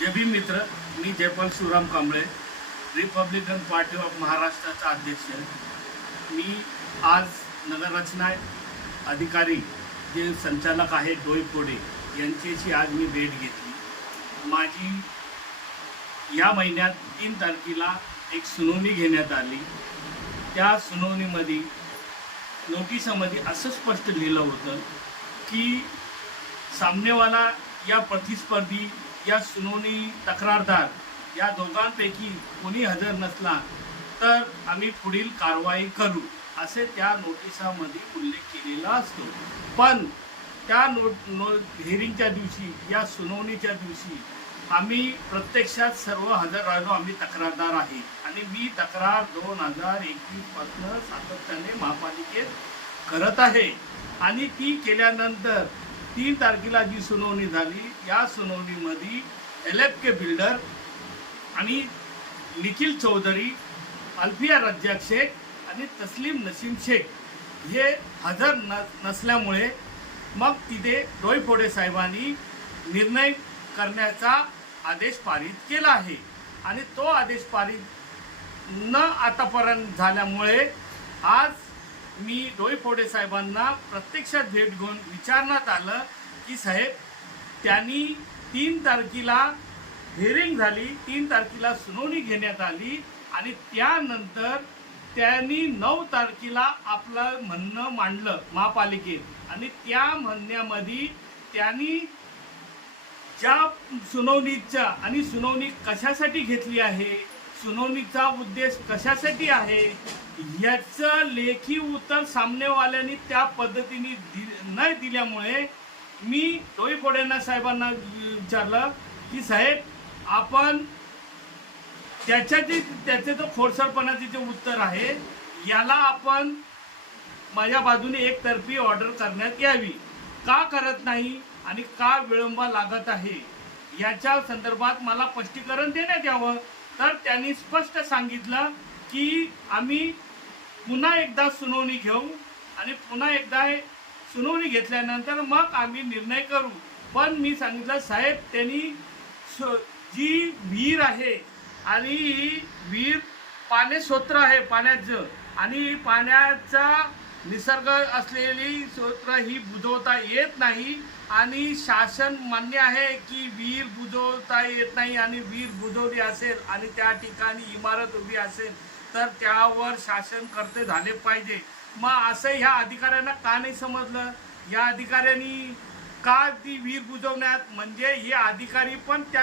जय भीम मित्र, मी Jaipal Shivram Kamble, republican party of महाराष्ट्राचा अध्यक्ष. मी आज नगररचना अधिकारी जे संचालक आहेत डोईफोडे यांच्याशी आज मी भेट घेतली. माझी या महिन्यात 3 तारखेला एक सुनावणी घेण्यात आली. त्या सुनावणीमध्ये नोटिसामध्ये असं स्पष्ट लिहिलं होतं की सामनेवाला या प्रतिस्पर्धी या सुनावणी तक्रारदार या दोघांपैकी कोणी हजर नसला तर आम्ही पुढील कारवाई करू असे त्या नोटिसामध्ये उल्लेख केलेला असतो. पण त्या हिअरिंगच्या दिवशी या सुनावणीच्या दिवशी आम्ही प्रत्यक्षात सर्व हजर राहिलो. आम्ही तक्रारदार आहे आणि मी तक्रार 2021 पासून सातत्याने महापालिकेत करत आहे आणि ती केल्यानंतर 3 तारखेला जी सुनावणी झाली, या सुनावणीमध्ये LFK बिल्डर आणि निखिल चौधरी, अल्फिया रज्जाक शेख आणि तस्लीम नसीम शेख हे हजर नसल्यामुळे मग तिथे डोईफोडे साहेबांनी निर्णय करण्याचा आदेश पारित केला आहे. आणि तो आदेश पारित न आतापर्यंत झाल्यामुळे आज मी डोईफोडे साहेबांना प्रत्यक्षात भेट घेऊन विचारण्यात आलं की साहेब, त्यांनी 3 तारखेला हिअरिंग झाली, 3 तारखेला सुनावणी घेण्यात आली आणि त्यानंतर त्यांनी 9 तारखेला आपलं म्हणणं मांडलं महापालिकेत आणि त्या म्हणण्यामध्ये त्यांनी ज्या सुनावणीच्या आणि सुनावणी कशासाठी घेतली आहे, सुनावणीचा उद्देश कशासाठी आहे याचं लेखी उत्तर सामनेवाल्यांनी त्या पद्धतीने नाही दिल्यामुळे मी डोईफोडे साहेबांना विचारलं की साहेब, आपण त्याचे तो खोडसाळपणाचे जे उत्तर आहे याला आपण माझ्या बाजूने एकतर्फी ऑर्डर करण्यात यावी, का करत नाही आणि का विलंब लागत आहे याच्या संदर्भात मला स्पष्टीकरण देण्यात यावं. तर त्यांनी स्पष्ट सांगितलं की आम्ही पुन्हा एकदा सुनावणी घेऊ आणि पुन्हा एकदा सुनावणी घेतल्यानंतर मग आम्ही निर्णय करू. पण मी सांगितलं साहेब, त्यांनी जी विहीर आहे आणि ही विहीर पाणीस्रोत आहे पाण्याचं आणि पाण्याचा निसर्ग असलेली स्रोत ही बुजवता येत नाही आणि शासन मान्य आहे की विहीर बुजवता येत नाही आणि विहीर बुजवली असेल आणि त्या ठिकाणी इमारत उभी असेल तर त्यावर शासन कर्ते झाले पाहिजे. मग असं ह्या अधिकाऱ्यांना का नाही समजलं? या अधिकाऱ्यांनी का ती विहीर बुजवण्यात म्हणजे हे अधिकारी पण त्या